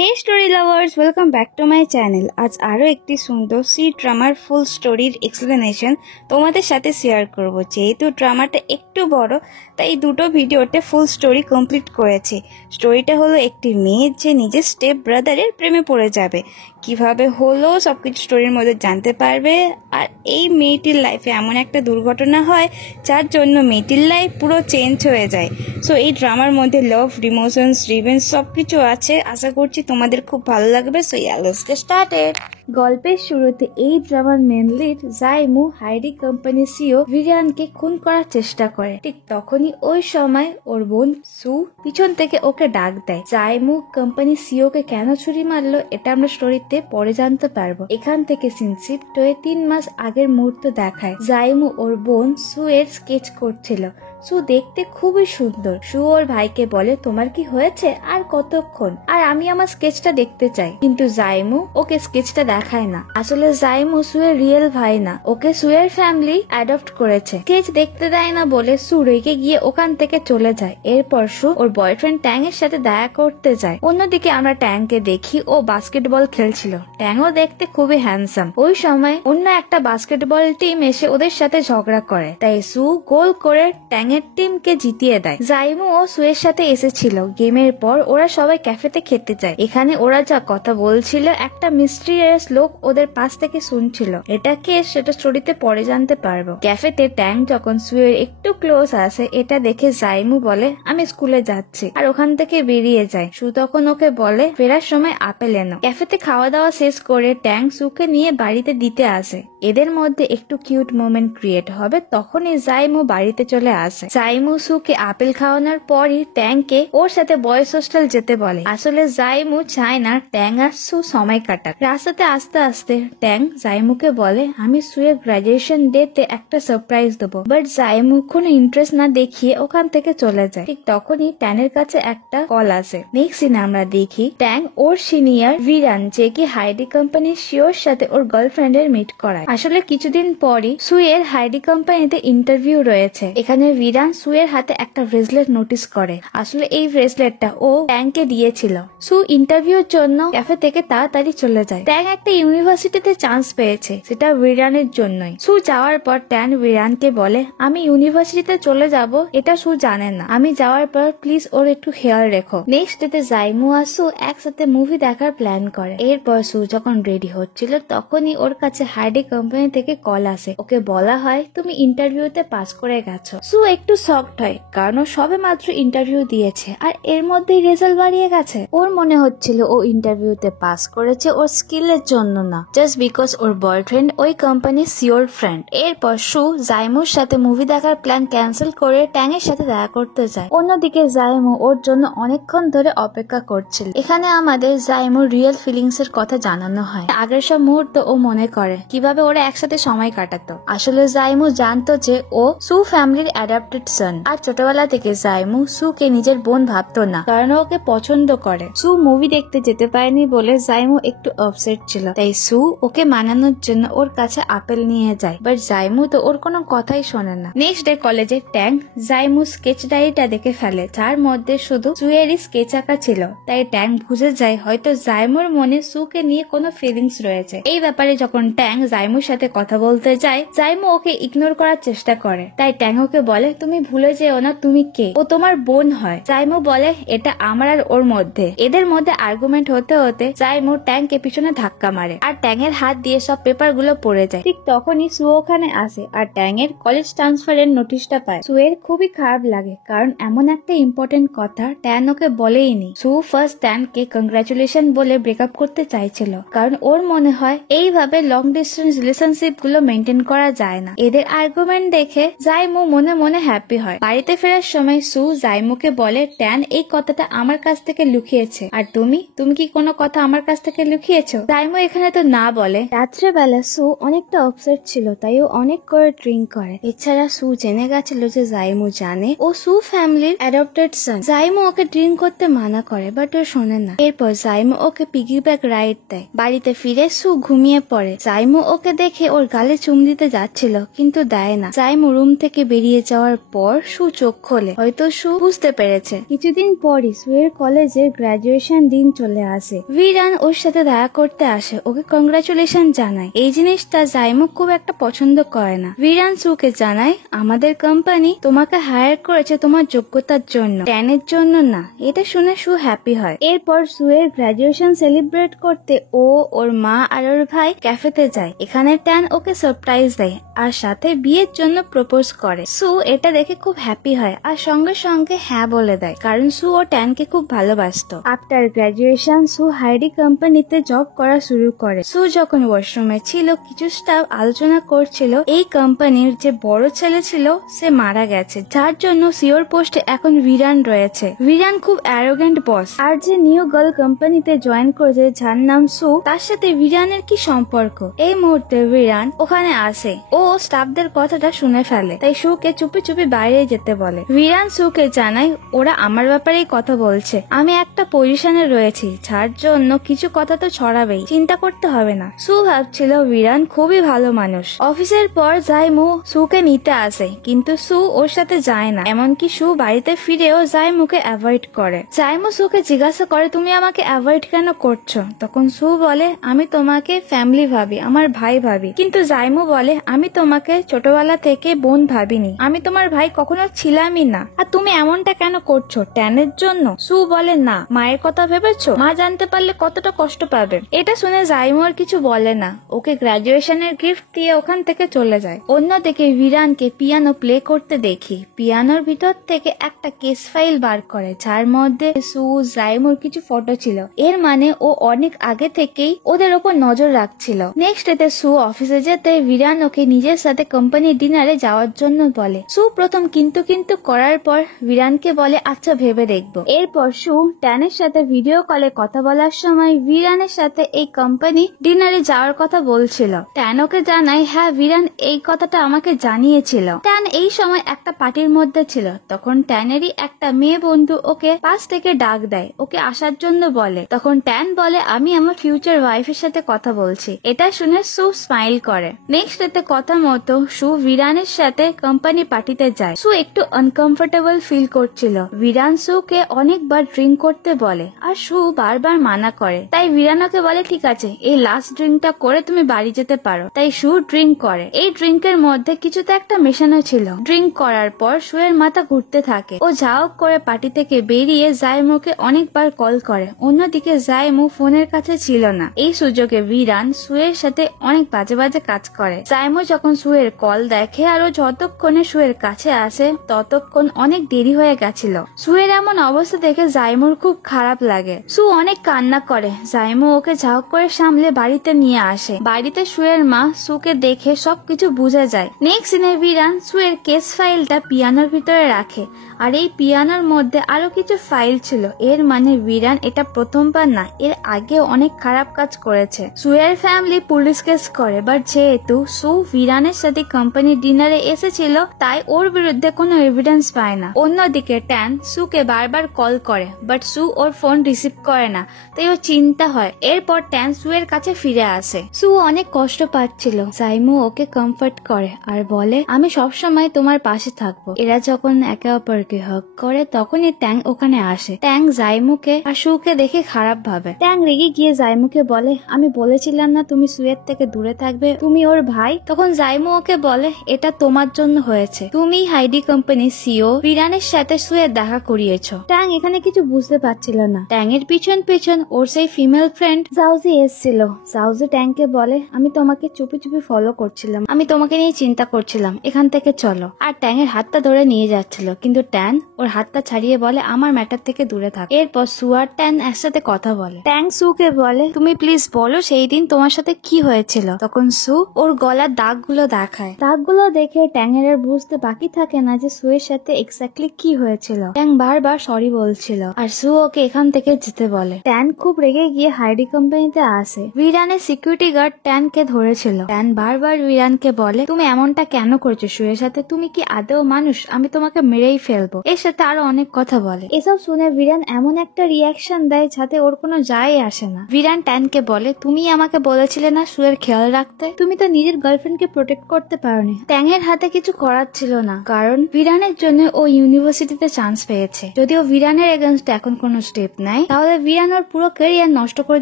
Hey story lovers, welcome back to my channel. আজ আরও একটি সুন্দর সি ড্রামার ফুল স্টোরির এক্সপ্লেনেশন তোমাদের সাথে শেয়ার করব। যেহেতু ড্রামাটা একটু বড়, তাই দুটো ভিডিওতে ফুল স্টোরি কমপ্লিট করেছি। স্টোরিটা হলো একটি মেয়ে যে নিজের স্টেপ ব্রাদারের প্রেমে পড়ে যাবে। কিভাবে হলো সব কিছু স্টোরির মধ্যে জানতে পারবে। আর এই মেয়েটির লাইফে এমন একটা দুর্ঘটনা হয় যার জন্য মেয়েটির লাইফ পুরো চেঞ্জ হয়ে যায়। সো এই ড্রামার মধ্যে লাভ, ইমোশনস, রিভেঞ্জ সব কিছু আছে। আশা করছি তোমাদের খুব ভালো লাগবে। So let's get started. গল্পের শুরুতে এই ড্রামার মেন লিড জাইমু হাইডি কোম্পানি সিও ভিরিয়ানকে খুন করার চেষ্টা করে। ঠিক তখনই ওই সময় ওর বোন সু পিছন থেকে ওকে ডাক দেয়। জাইমু কোম্পানি সিও কে কেন ছুরি মারলো এটা আমরা স্টোরিতে পরে জানতে পারবো। এখান থেকে সিন শিফট হয়ে 3 মাস আগের মুহূর্ত দেখায়। জাইমু ওর বোন সু এর স্কেচ করছিল। সু দেখতে খুবই সুন্দর। সু ওর ভাইকে বলে, তোমার কি হয়েছে, আর কতক্ষণ, আর আমি আমার স্কেচটা দেখতে চাই। কিন্তু জাইমু ওকে স্কেচটা দেখায় না। আসলে জাইমু সুয়ের রিয়েল ভাই না, ওকে সুয়ের ফ্যামিলি অ্যাডপ্ট করেছে। স্কেচ দেখতে দেয় না বলে সু রেগে গিয়ে ওখান থেকে চলে যায়। এরপর সু ওর বয়ফ্রেন্ড ট্যাং এর সাথে দেখা করতে যায়। অন্যদিকে আমরা ট্যাংকে দেখি ও বাস্কেটবল খেলছিল। ট্যাংও দেখতে খুবই হ্যান্ডসাম। ওই সময় অন্য একটা বাস্কেটবল টিম এসে ওদের সাথে ঝগড়া করে, তাই সু গোল করে ট্যাং এর টিমকে জিতিয়ে দেয়। জাইমু ও সুয়ের সাথে এসেছিল। গেমের পর ওরা সবাই ক্যাফেতে খেতে যায়। এখানে ওরা যা কথা বলছিল একটা মিস্ট্রিয়াস লোক ওদের পাশ থেকে শুনছিল। এটা কে সেটা স্টোরিতে পরে জানতে পারবো। ক্যাফেতে ট্যাং যখন সুয়ের একটু ক্লোজ আসে এটা দেখে জাইমু বলে, আমি স্কুলে যাচ্ছি, আর ওখান থেকে বেরিয়ে যায়। সু তখন ওকে বলে ফেরার সময় আপেল এনো। ক্যাফেতে খাওয়া দাওয়া শেষ করে ট্যাং সুকে নিয়ে বাড়িতে দিতে আসে। এদের মধ্যে একটু কিউট মোমেন্ট ক্রিয়েট হবে। তখনই জাইমু বাড়িতে চলে আসে। জাইমু সুকে আপেল খাওয়ানোর পরই ট্যাংকে ওর সাথে বয়েজ হোস্টেল যেতে বলে। আসলে জাইমু চায় না ট্যাং আর সু সময় কাটাক। রাস্তাতে আস্তে আস্তে ট্যাং জাইমুকে বলে, আমি সুয়ের গ্রাজুয়েশন ডে তে একটা সারপ্রাইজ দেবো। বাট জাইমু কোনো ইন্টারেস্ট না দেখিয়ে ওখান থেকে চলে যায়। ঠিক তখনই ট্যানের কাছে একটা কল আসে। নেক্সট সিনে আমরা দেখি ট্যাং ওর সিনিয়র ভিরান, যে কি হাইডি কোম্পানির সিওর সাথে ওর গার্লফ্রেন্ডের মিট করায়। আসলে কিছুদিন পরই সুয়ের হাইডি কোম্পানিতে ইন্টারভিউ রয়েছে। এখানে ভিরান সুয়ের হাতে একটা ব্রেসলেট নোটিস করে। আসলে এই ব্রেসলেটটা ও ট্যাংকে দিয়েছিল। সু ইন্টারভিউর জন্য ক্যাফে থেকে তাড়াতাড়ি চলে যায়। ট্যাং একটা ইউনিভার্সিটিতে চান্স পেয়েছে, সেটা ভিরানের জন্যই। সু যাওয়ার পর ট্যাং ভিরানকে বলে, আমি ইউনিভার্সিটিতে চলে যাব এটা সু জানে না। আমি যাওয়ার পর প্লিজ ওর একটু খেয়াল রেখো। নেক্সট ডেতে জাইমু আর সু একসাথে মুভি দেখার প্ল্যান করে। এরপর সু যখন রেডি হচ্ছিল তখনই ওর কাছে হাইডি কোম্পানি থেকে কল আসে। ওকে বলা হয়, তুমি ইন্টারভিউতে পাস করে গেছো। সু একটু শকড হয়, কারণ ও সবে মাত্র ইন্টারভিউ দিয়েছে আর এর মধ্যেই রেজাল্ট বাড়িয়ে গেছে। ওর মনে হচ্ছিল ও ইন্টারভিউতে পাস করেছে ওর স্কিলের জন্য না, জাস্ট বিকজ ওর বয়ফ্রেন্ড ওই কোম্পানির সিওর ফ্রেন্ড। এরপর সু জাইমুর সাথে মুভি দেখার প্ল্যান ক্যান্সেল করে ট্যাং এর সাথে দেখা করতে যায়। অন্যদিকে জাইমু ওর জন্য অনেকক্ষণ ধরে অপেক্ষা করছিল। এখানে আমাদের জাইমুর রিয়েল ফিলিংস এর কথা জানানো হয়। আগের সব মুহূর্ত ও মনে করে কিভাবে ওরা একসাথে সময় কাটাতো। আসলে জাইমু জানতো যে ও সু ফ্যামিলির অ্যাডাপ্টেড সন, আর ছোটবেলা থেকে জাইমু সুকে নিজের বোন ভাবতো না, কারণ ওকে পছন্দ করে। সু মুভি দেখতে যেতে পারেনি বলে জাইমু একটু আপসেট ছিল, তাই সু ওকে মানানোর জন্য ওর কাছে আপেল নিয়ে যায়। বাট জাইমু তো ওর কোনো কথাই শোনে না। নেক্সট ডে কলেজে ট্যাং জাইমু স্কেচ ডায়েরিটা দেখে ফেলে, যার মধ্যে শুধু সুয়েরই স্কেচ আঁকা ছিল। তাই ট্যাং বুঝে যায় হয়তো জাইমুর মনে সুকে নিয়ে কোনো ফিলিংস রয়েছে। এই ব্যাপারে যখন ট্যাং জাইমুর সাথে কথা বলতে যায়, জাইমু ওকে ইগনোর করার চেষ্টা করে। তাই ট্যাং ওকে বলে, তুমি ভুলে যেও না তুমি কে, ও তোমার বোন হয়। জাইমু বলে, এটা আমার আর ওর মধ্যে। এদের মধ্যে আর্গুমেন্ট হতে হতে জাইমু ট্যাংকে পিছনে ধাক্কা মারে আর ট্যাং এর হাত দিয়ে সব পেপার গুলো পড়ে যায়। ঠিক তখনই সু ওখানে আসে আর ট্যাং এর কলেজ ট্রান্সফারের নোটিশটা পায়। সুয়ের খুবই খারাপ লাগে, কারণ এমন একটা ইম্পর্টেন্ট কথা ট্যান ওকে বলেইনি। সু ফার্স্ট ট্যানকে কংগ্রাচুলেশন বলে ব্রেকআপ করতে চাইছিল, কারণ ওর মনে হয় এইভাবে লং ডিস্টেন্স রিলেশনশিপ গুলো মেনটেন করা যায় না। এদের আর্গুমেন্ট দেখে জাইমু মনে মনে হ্যাপি হয়। বাড়িতে ফেরার সময় সু জাইমুকে বলে, ট্যান এই কথাটা আমার কাছ থেকে লুকিয়েছে, আর তুমি কি কোনো কথা আমার কাছ থেকে লুকিয়েছো? জাইমু এখানে তো না বলে। রাত্রেবেলা সু অনেকটা আপসেট ছিল, তাই ও অনেক করে ড্রিঙ্ক করে। এছাড়া সু জেনে গেছিল যে জাইমু জানে ও সু ফ্যামিলির অ্যাডপ্টেড সন। জাইমু ওকে ড্রিঙ্ক করতে মানা করে, বাট ও শোনে না। এরপর জাইমু ওকে পিগি ব্যাগ রাইড দেয়। বাড়িতে ফিরে সু ঘুমিয়ে পড়ে। জাইমু ওকে দেখে ওর গালে চুম দিতে যাচ্ছিল কিন্তু দেয় না। জাইমু রুম থেকে বেরিয়ে যাওয়ার পর সু চোখ খোলে, হয়তো সু বুঝতে পেরেছে। কিছুদিন পরই সুয়ের কলেজের গ্রাজুয়েশন দিন চলে আসে। ভিরান ওর সাথে দেখা করতে আসে, ওকে কংগ্রাচুলেশন জানায়। এই জিনিসটা জাইমু খুব একটা পছন্দ করে না। ভিরান সুকে জানায়, আমাদের কোম্পানি তোমাকে হায়ার করেছে তোমার যোগ্যতার জন্য, ট্যানের জন্য না। এটা শুনে সু হ্যাপি হয়। এরপর সুয়ের গ্রাজুয়েশন সেলিব্রেট করতে ও, ওর মা আর ওর ভাই ক্যাফেতে যায়। এখানে ট্যান ওকে সারপ্রাইজ দেয় আর সাথে বিয়ের জন্য প্রপোজ করে। সু এটা দেখে খুব হ্যাপি হয় আর সঙ্গে সঙ্গে হ্যাঁ বলে দেয়, কারণ সু ও ট্যানকে খুব ভালোবাসতো। আফটার গ্রাজুয়েশন সু হাইডি কোম্পানিতে জব করা শুরু করে। সু যখন ওয়াশরুমে ছিল, কিছু স্টাফ আলোচনা করছিল এই কোম্পানির যে বড় ছেলে ছিল সে মারা গেছে, যার জন্য সিওর পোস্টে এখন ভিরান রয়েছে। ভিরান খুব অ্যারোগেন্ট বস। আর যে নিউ গার্ল কোম্পানিতে জয়েন করেছে যার নাম সু, তার সাথে ভিরানের কি সম্পর্ক? এই মুহূর্তে ভিরান ওখানে আসে। ও স্টাফদের কথাটা শুনে ফেলে, তাই সুকে চুপি চুপি বাইরে যেতে বলে। ভিরান সুকে জানায়, ওরা আমার ব্যাপারেই কথা বলছে, আমি একটা পজিশনে রয়েছি যার জন্য কিছু কথা তো ছড়াবেই, চিন্তা করতে হবে না। সু ভাবছিল ভিরান খুবই ভালো মানুষ। অফিসের পর জাইমু সুকে নিতে আসে, কিন্তু সু ওর সাথে যায় না। এমনকি সু বাড়িতে ফিরেও জাইমুকে অ্যাভয়েড করে। জাইমু সুকে জিজ্ঞাসা করে, তুমি আমাকে অ্যাভয়েড কেন করছো? তখন সু বলে, আমি তোমাকে ফ্যামিলি ভাবি, আমার ভাই ভাবি। কিন্তু জাইমু বলে, আমি তোমাকে ছোটবেলা থেকে বোন ভাবিনি, আমি তোমার ভাই কখনো ছিলামই না। আর তুমি এমনটা কেন করছো, ট্যানের জন্য? সু বলে, না, মায়ের কথা ভেবেছো? মা জানতে পারলে কতটা কষ্ট পাবে। এটা শুনে জাইমু আর কিছু বলে না, ওকে গ্রাজুয়েশনের গিফট দিয়ে ওখান থেকে চলে যায়। অন্যদিকে ভিরানকে পিয়ানো প্লে করতে দেখি। পিয়ানোর ভিতর থেকে একটা কেস ফাইল বার করে, যার মধ্যে সু, জাইমুর কিছু ফটো ছিল। এর মানে ও অনেক আগে থেকেই ওদের ওপর নজর রাখছিল। নেক্সট ডেতে সু অফিসে যেতে ভিরান ওকে নিজের সাথে কোম্পানি ডিনারে যাওয়ার জন্য বলে। সু প্রথম কিন্তু করার পর ভিরানকে বলে, আচ্ছা ভেবে দেখবো। এরপর সু ট্যানের সাথে ভিডিও কলে কথা বলার সময় ভিরানের সাথে এই কোম্পানি ডিনারে যাওয়ার কথা বলছিল। ট্যান ওকে জানায়, হ্যাঁ ভিরান এই কথাটা আমাকে জানিয়েছিল। ট্যান এই সময় একটা পার্টির মধ্যে ছিল। তখন ট্যানেরই একটা মেয়ে বন্ধু ওকে পাশ থেকে ডাক দেয়, ওকে আসার জন্য বলে। তখন ট্যান বলে, আমি আমার ফিউচার ওয়াইফের সাথে কথা বলছি। এটা শুনে সু স্মাইল করে। নেক্সট ডেতে কথা মতো সু ভিরানের সাথে কোম্পানি পার্টিতে যায়। সু একটু আনকমফোর্টেবল ফিল করছিল। ভিরান সুকে অনেকবার ড্রিঙ্ক করতে বলে আর সু বারবার মানা করে। তাই ভিরান ওকে বলে, ঠিক আছে, এই লাস্ট ড্রিঙ্কটা করে তুমি বাড়ি যেতে পারো। তাই সু ড্রিঙ্ক করে। এই ড্রিঙ্কের মধ্যে কিছুতে একটা মেশানো ছিল। ড্রিঙ্ক করার পর সুয়ের মাথা ঘুরতে থাকে। ও যাও করে পার্টি থেকে বেরিয়ে জাইমুকে অনেকবার কল করে। অন্যদিকে জাইমু ফোনের কাছে ছিল না। এই সুযোগে ভিরান সুয়ের সাথে অনেক বাজে বাজে কাজ করে। জাইমু যখন সুয়ের কল দেখে আর ও যতক্ষণে সুয়ের কাছে আসে ততক্ষণ অনেক দেরি হয়ে গেছিল। সুয়ের এমন অবস্থা দেখে জাইমুর খুব খারাপ লাগে। সু অনেক কান্না করে। জাইমু ওকে ঝাঁক করে সামলে বাড়িতে নিয়ে আসে। বাড়িতে সুয়ের মা সুকে দেখে সবকিছু বুঝে যায়। নেক্সট দিনে ভিরান সুয়ের কেস ফাইলটা পিয়ানোর ভিতরে রাখে আর এই পিয়ানোর মধ্যে আরো কিছু ফাইল ছিল। এর মানে ভিরান এটা প্রথমবার না, এর আগে অনেক খারাপ কাজ করেছে। সুয়ের ফ্যামিলি পুলিশ কেস করে, বাট যেহেতু সু ভিরানের সাথে কোম্পানি ডিনারে এসেছিল তাই ওর বিরুদ্ধে কোনো এভিডেন্স পায় না। অন্যদিকে ট্যান সুকে বারবার কল করে, বাট সু ওর ফোন রিসিভ করে না, তাই ও চিন্তা হয়। এরপর ট্যান সুয়ের কাছে ফিরে আসে। সু অনেক কষ্ট পাচ্ছিল। জাইমু ওকে কমফর্ট করে আর বলে, আমি সবসময় তোমার পাশে থাকবো। এরা যখন একে অপরকে হগ করে তখনই ট্যাং ওখানে আসে। ট্যাং জাইমুকে আর সুকে দেখে খারাপ ভাবে। ট্যাং রেগে গিয়ে জাইমুকে বলে, আমি বলেছিলাম না তুমি সুয়ের থেকে দূরে থাকবে, তুমি ওর ভাই? তখন জাইমু ওকে বলে, এটা তোমার জন্য হয়েছে, তুমি হাইডি কোম্পানি সিও ভিরানের সাথে সুয়ের দেখা করিয়েছো। ট্যাং এখানে কিছু বুঝতে পারছিল না। ট্যাং এর পিছন পিছন ওর সেই ফিমেল ফ্রেন্ড জাউজি এসেছিল। জাউজি ট্যাংকে বলে, আমি তোমাকে চুপি চুপি ফলো করছিলাম, আমি তোমাকে নিয়ে চিন্তা করছিলাম, এখান থেকে চলো। আর ট্যাং এর হাতটা ধরে নিয়ে যাচ্ছিল, কিন্তু ট্যান ওর হাতটা ছাড়িয়ে বলে, আমার ম্যাটার থেকে দূরে থাক। এরপর সু আর ট্যান একসাথে কথা বলে। ট্যাং সুকে বলে, তুমি প্লিজ বলো সেই দিন তোমার সাথে কি হয়েছিল। তখন সু ওর গলার দাগগুলো দেখায়। দাগগুলো দেখে ট্যাং এর আর বুঝতে বাকি থাকে না যে সুয়ের সাথে এক্স্যাক্টলি কি হয়েছিল। ট্যাং বারবার সরি বলছিল আর সু ওকে এখান থেকে যেতে বলে। ট্যান খুব রেগে গিয়ে হাইডি কোম্পানিতে আসে। ভিরানের সিকিউরিটি গার্ড ট্যানকে ধরেছিল। ট্যান বারবার ভিরানকে বলে, তুমি এমনটা কেন করছো সুয়ের সাথে, তুমি কি আদৌ মানুষ? আমি তোমাকে মেরেই ফেলবো। এর সাথে আরো অনেক কথা বলে। এসব শুনে ভিরান এমন একটা রিয়াকশন দেয় যাতে ওর কোনো যায় আসে না। ভিরান ট্যানকে বলে, তুমি আমাকে বলেছিলে না সুয়ের খেয়াল খেয়াল রাখতে? তুমি তো নিজের গার্লফ্রেন্ডকে প্রোটেক্ট করতে পারোনি। ট্যাংয়ের হাতে কিছু করার ছিল না, কারণ ভিরানের জন্য ও ইউনিভার্সিটিতে চান্স পেয়েছে। যদিও ভিরানের এগেইনস্টে এখন কোনো স্টেপ নাই, তাহলে ভিরান ওর পুরো ক্যারিয়ার নষ্ট করে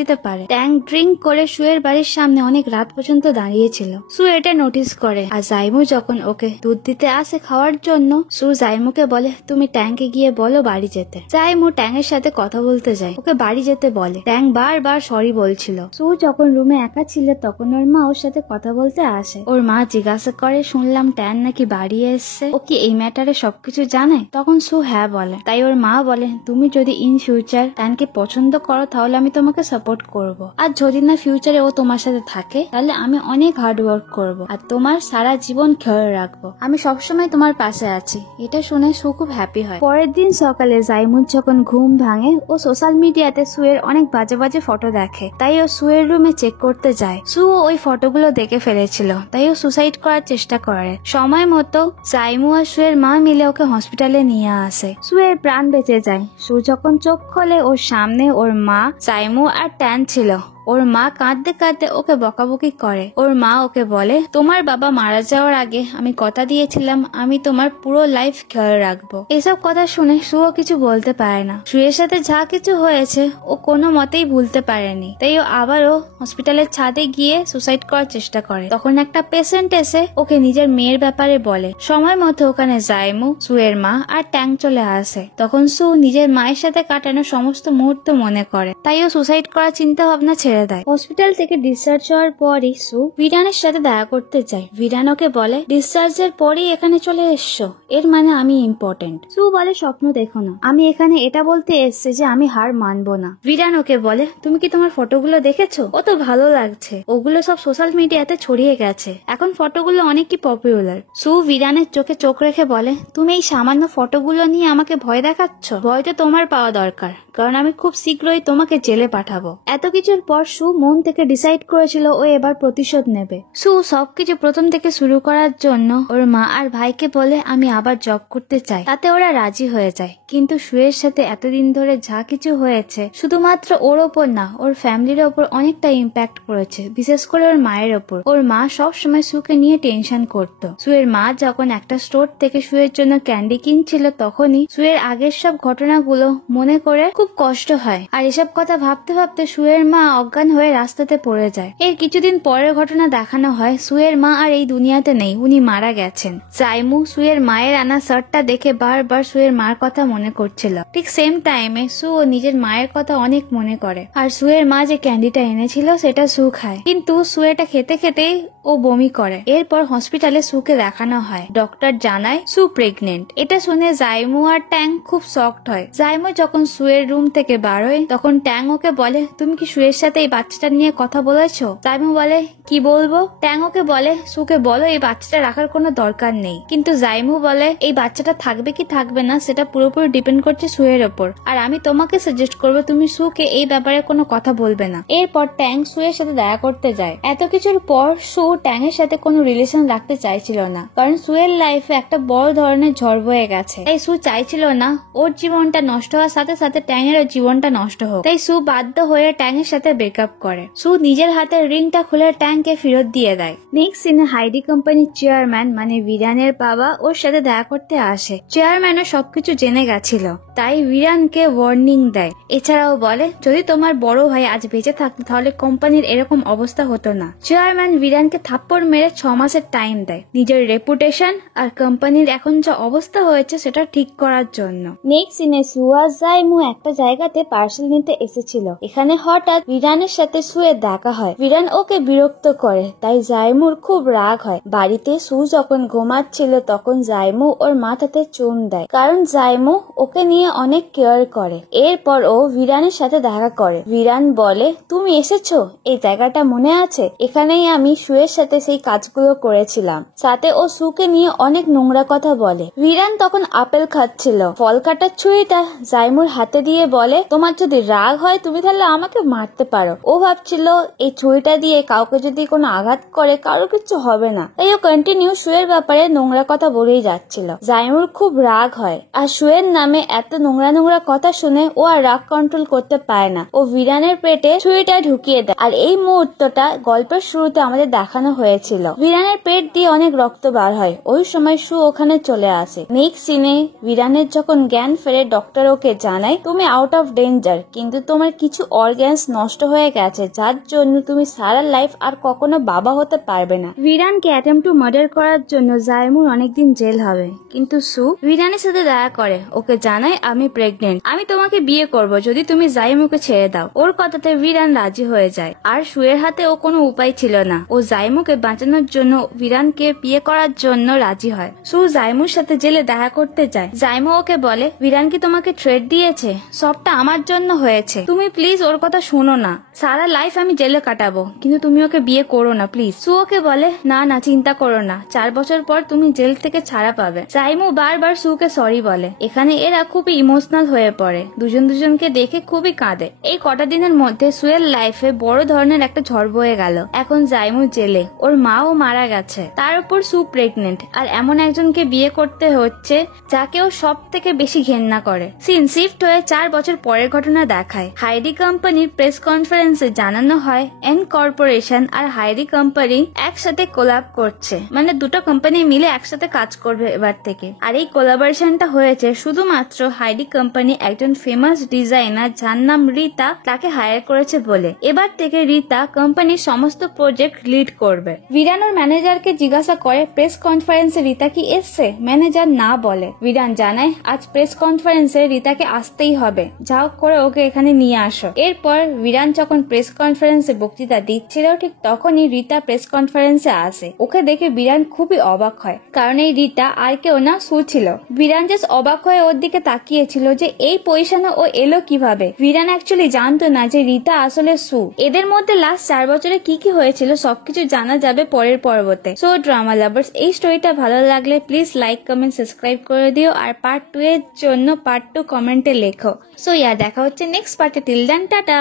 দিতে পারে। ট্যাং ড্রিঙ্ক করে সুয়ের বাড়ির সামনে অনেক রাত পর্যন্ত দাঁড়িয়েছিল। সু এটা নোটিস করে, আর জাইমু যখন ওকে দুধ দিতে আসে খাওয়ার জন্য, সু জাইমুকে বলে তুমি ট্যাংকে গিয়ে বলো বাড়ি যেতে। জাইমু ট্যাংয়ের সাথে কথা বলতে যায়, ওকে বাড়ি যেতে বলে। ট্যাং বারবার সরি বলছিল। সু যখন রুমে একা ছিল তখন ওর মা ওর সাথে কথা বলতে আসে। ওর মা জিজ্ঞাসা করে, শুনলাম ট্যাং নাকি বাড়ি এসছে, ও কি এই ম্যাটারে সবকিছু জানে? তখন সু হ্যাঁ বলে। তাই ওর মা বলে, তুমি যদি ইন ফিউচার ট্যাংকে পছন্দ করো তাহলে আমি তোমাকে সাপোর্ট করব, আর যদি না ফিউচারে ও তোমার সাথে থাকে তাহলে আমি অনেক হার্ড ওয়ার্ক করব আর তোমার সারা জীবন খেয়াল রাখবো। আমি সবসময় তোমার পাশে আছি। এটা শুনে সু খুব হ্যাপি হয়। পরের দিন সকালে জাইমুর যখন ঘুম ভাঙে, ও সোশ্যাল মিডিয়াতে সুয়ের অনেক বাজে বাজে ফটো দেখে। তাই ও সুয়ের রুমে চেক করতে যায়। সু ওই ফটোগুলো দেখে ফেলেছিল, তাই ও সুসাইড করার চেষ্টা করে। সময় মতো জাইমু আর সুয়ের মা মিলে ওকে হসপিটালে নিয়ে আসে। সুয়ের প্রাণ বেঁচে যায়। সু যখন চোখ খোলে, ওর সামনে ওর মা, জাইমু আর ট্যান ছিল। ওর মা কাঁদতে কাঁদতে ওকে বকাবকি করে। ওর মা ওকে বলে, তোমার বাবা মারা যাওয়ার আগে আমি কথা দিয়েছিলাম আমি তোমার পুরো লাইফ খেয়াল রাখবো। এসব কথা শুনে সুও কিছু বলতে পারে না। সুয়ের সাথে যা কিছু হয়েছে ও কোনো মতেই ভুলতে পারেনি। তাই ও আবারও হসপিটালের ছাদে গিয়ে সুসাইড করার চেষ্টা করে। তখন একটা পেশেন্ট এসে ওকে নিজের মেয়ের ব্যাপারে বলে। সময় মতো ওখানে জাইমু, সুয়ের মা আর ট্যাং চলে আসে। তখন সু নিজের মায়ের সাথে কাটানো সমস্ত মুহূর্ত মনে করে। তাই ও সুসাইড করার চিন্তা ভাবনা ছেড়ে দেয়। হসপিটাল থেকে ডিসচার্জ হওয়ার পরই সু ভিরানের সাথে দেখা করতে যায়। ভিরান ওকে বলে, ডিসচার্জের পরই এখানে চলে এসছো, এর মানে আমি ইম্পর্টেন্ট। সু বলে, স্বপ্ন দেখো না, আমি এখানে এটা বলতে এসছি যে আমি হার মানবো না। ভিরান ওকে বলে, তুমি কি তোমার ফটোগুলো দেখেছো? ও তো ভালো লাগছে, ওগুলো সব সোশ্যাল মিডিয়াতে ছড়িয়ে গেছে, এখন ফটোগুলো অনেকই পপুলার। সু ভিরানের চোখে চোখ রেখে বলে, তুমি এই সামান্য ফটোগুলো নিয়ে আমাকে ভয় দেখাচ্ছ? ভয় তো তোমার পাওয়া দরকার, কারণ আমি খুব শীঘ্রই তোমাকে জেলে পাঠাবো। এত কিছুর পর সু মন থেকে ডিসাইড করেছিল ও এবার প্রতিশোধ নেবে। সু সবকিছু প্রথম থেকে শুরু করার জন্য ওর মা আর ভাইকে বলে, আমি আবার জব করতে চাই। তাতে ওরা রাজি হয়ে যায়। কিন্তু সুয়ের সাথে এতদিন ধরে যা কিছু হয়েছে শুধুমাত্র ওর ওপর না, ওর ফ্যামিলির ওপর অনেকটা ইম্প্যাক্ট করেছে, বিশেষ করে ওর মায়ের ওপর। ওর মা সব সময় সুকে নিয়ে টেনশন করতো। সুয়ের মা যখন একটা স্টোর থেকে সুয়ের জন্য ক্যান্ডি কিনছিল, তখনই সুয়ের আগের সব ঘটনাগুলো মনে করে খুব কষ্ট হয়। আর এসব কথা ভাবতে ভাবতে সুয়ের মা অজ্ঞান হয়ে রাস্তাতে পড়ে যায়। এর কিছুদিন পরের ঘটনা দেখানো হয়, সুয়ের মা আর এই দুনিয়াতে নেই, উনি মারা গেছেন। জাইমু সুয়ের মায়ের আনা শার্টটা দেখে বারবার সুয়ের মার কথা মনে করছিল। ঠিক সেম টাইমে সু ও নিজের মায়ের কথা অনেক মনে করে। আর সুয়ের মা যে ক্যান্ডিটা এনেছিল সেটা সু খায়, কিন্তু সু এটা খেতে খেতেই ও বমি করে। এরপর হসপিটালে সুকে দেখানো হয়। ডক্টর জানায় সু প্রেগনেন্ট। এটা শুনে জাইমু আর ট্যাং খুব শকড হয়। জাইমু যখন সুয়ের রুম থেকে বার হয়, তখন ট্যাং ওকে বলে, তুমি কি সুয়ের সাথে এই বাচ্চাটা নিয়ে কথা বলেছো? জাইমু বলে, কি বলবো? ট্যাং ওকে বলে, সুকে বলো এই বাচ্চাটা রাখার কোনো দরকার নেই। কিন্তু জাইমু বলে, এই বাচ্চাটা থাকবে কি থাকবে না সেটা পুরোপুরি ডিপেন্ড করছে সুয়ের ওপর, আর আমি তোমাকে সাজেস্ট করবো তুমি সুকে এই ব্যাপারে কোনো কথা বলবে না। এরপর ট্যাং সুয়ের সাথে দেখা করতে যায়। এত কিছুর পর সু ট্যাং এর সাথে কোনো রিলেশন রাখতে চাইছিল না, কারণ সুয়ের লাইফে একটা বড় ধরনের ঝড় বয়ে গেছে। তাই সু চাইছিল না ওর জীবনটা নষ্ট হওয়ার সাথে সাথে ট্যাং এর জীবনটা নষ্ট হোক। তাই সু বাধ্য হয়ে ট্যাং এর সাথে ব্রেকআপ করে। সু নিজের হাতের রিংটা খুলে ট্যাংকে ফেরত দিয়ে দেয়। নেক্সট সিনে হাইডি কোম্পানির চেয়ারম্যান মানে ভিরানের বাবা ওর সাথে দেখা করতে আসে। চেয়ারম্যানও সবকিছু জেনে গেছিল, তাই ভিরানকে ওয়ার্নিং দেয়। এছাড়াও বলে, যদি তোমার বড় ভাই আজ বেঁচে থাকতো তাহলে কোম্পানির এরকম অবস্থা হতো না। চেয়ারম্যান ভিরানকে থাপ্পড় মেরে 6 মাসের টাইম দেয়, নিজের রেপুটেশন আর কোম্পানির এখন যা অবস্থা হয়েছে সেটা ঠিক করার জন্য। নেক্সট সিনে সুয়া জাইমু একটা জায়গাতে পার্সেল নিতে এসেছিল। এখানে হঠাৎ ভিরানের সাথে সুয়ের দেখা হয়। ভিরান ওকে বিরক্ত করে, তাই জাইমুর খুব রাগ হয়। বাড়িতে সু যখন ঘুমাচ্ছিল তখন জাইমু ওর মাথাতে চুম দেয়, কারণ জাইমু ওকে নিয়ে অনেক কেয়ার করে। এরপর ও ভিরানের সাথে দেখা করে। ভিরান বলে, তুমি এসেছো, এই জায়গাটা মনে আছে? এখানেই আমি সুয়ের সাথে সেই কাজগুলো করেছিলাম। সাথে ও সুকে নিয়ে অনেক নোংরা কথা বলে। ভিরান তখন আপেল খাচ্ছিল। ফল কাটার ছুরিটা জাইমুর হাতে দিয়ে সুকে বলে তোমার যদি রাগ হয় তুমি তাহলে আমাকে মারতে পারো। ও ভাবছিল এই ছুরিটা দিয়ে কাউকে যদি কোনো আঘাত করে কারোর কিছু হবে না, তাই ও কন্টিনিউ সুয়ের ব্যাপারে নোংরা কথা বলেই যাচ্ছিল। জাইমুর খুব রাগ হয় আর সুয়ের নামে এত নোংরা নোংরা কথা শুনে ও আর রাগ কন্ট্রোল করতে পারে না। ও ভিরানের পেটে ছুরিটা ঢুকিয়ে দেয়। আর এই মুহূর্তটা গল্পের শুরুতে আমাদের দেখানো হয়েছিল। ভিরানের পেট দিয়ে অনেক রক্ত বার হয়, ওই সময় সু ওখানে চলে আসে। নেক্সট সিনে ভিরানের যখন জ্ঞান ফেরে ডক্টর ওকে জানায় তুমি আউট অফ ডেঞ্জার, কিন্তু তোমার কিছু অর্গ্যানস নষ্ট হয়ে গেছে যার জন্য তুমি সারা লাইফ আর কখনো বাবা হতে পারবে না। ভিরানকে অ্যাটেম্প টু মার্ডার করার জন্য জাইমুর অনেকদিন জেল হবে, কিন্তু সু ভিরানের সাথে দেখা করে, ওকে জানায় আমি প্রেগনেন্ট, আমি তোমাকে বিয়ে করব যদি তুমি জাইমুকে ছেড়ে দাও। ওর কথাতে ভিরান রাজি হয়ে যায়। আর সুয়ের হাতে ও কোনো উপায় ছিল না, ও জাইমুকে বাঁচানোর জন্য ভিরানকে বিয়ে করার জন্য রাজি হয়। সু জাইমুর সাথে জেলে দেখা করতে যায়। জাইমু ওকে বলে ভিরান কি তোমাকে থ্রেট দিয়েছে, সবটা আমার জন্য হয়েছে, তুমি প্লিজ ওর কথা শোনো না, সারা লাইফ আমি জেলে কাটাবো, কিন্তু তুমি ওকে বিয়ে করো না প্লিজ। সু ওকে বলে না না চিন্তা করো না, 4 বছর পর তুমি জেল থেকে ছাড়া পাবে। জাইমু বারবার সুকে সরি বলে। এখানে এরা খুবই ইমোশনাল হয়ে পড়ে, দুজনকে দেখে খুবই কাঁদে। এই কটা দিনের মধ্যে সুয়ের লাইফে বড় ধরনের একটা ঝড় বয়ে গেল। এখন জাইমু জেলে, ওর মাও মারা গেছে, তার উপর সু প্রেগনেন্ট, আর এমন একজনকে বিয়ে করতে হচ্ছে যাকে ও সব থেকে বেশি ঘেন্না করে। সিন শিফট হয়ে 4 বছর পরের ঘটনা দেখায়। হাইডি কোম্পানির প্রেস কনফারেন্সে জানানো হয় এন কর্পোরেশন আর হাইডি কোম্পানি একসাথে কোলাব করছে, মানে দুটো কোম্পানি মিলে একসাথে কাজ করবে এবার থেকে। আর এই কোলাবোরেশনটা হয়েছে শুধুমাত্র হাইডি কোম্পানি একজন ফেমাস ডিজাইনার যার নাম রিতা তাকে হায়ার করেছে বলে। এবার থেকে রিতা কোম্পানির সমস্ত প্রজেক্ট লিড করবে। ভিরানোর ম্যানেজারকে জিজ্ঞাসা করে প্রেস কনফারেন্সে রিতা কি এসছে, ম্যানেজার না বলে। ভিরান জানায় আজ প্রেস কনফারেন্সে রিতাকে আসতেই হবে, যাও করে ওকে এখানে নিয়ে আসো। এরপর ভিরান যখন প্রেস কনফারেন্সে বক্তৃতা দিচ্ছিল ঠিক তখনই রিতা প্রেস কনফারেন্সে আসে। ওকে দেখে ভিরান খুবই অবাক হয়, কারণ এই রিতা আর কেউ না সু ছিল। ভিরান জাস্ট অবাক হয়ে ওর দিকে তাকিয়েছিল যে এই পজিশনে ও এলো কিভাবে। ভিরান অ্যাকচুয়ালি জানতো না যে রিতা আসলে সু। এদের মধ্যে লাস্ট 4 বছরে কি কি হয়েছিল সবকিছু জানা যাবে পরের পর্বতে। সো ড্রামা লাভার্স, এই স্টোরিটা ভালো লাগলে প্লিজ লাইক কমেন্ট সাবস্ক্রাইব করে দিও, আর পার্ট 2 এর জন্য পার্ট 2 কমেন্টে লেখো। সো দেখা হচ্ছে নেক্সট পার্টে। Till then tata.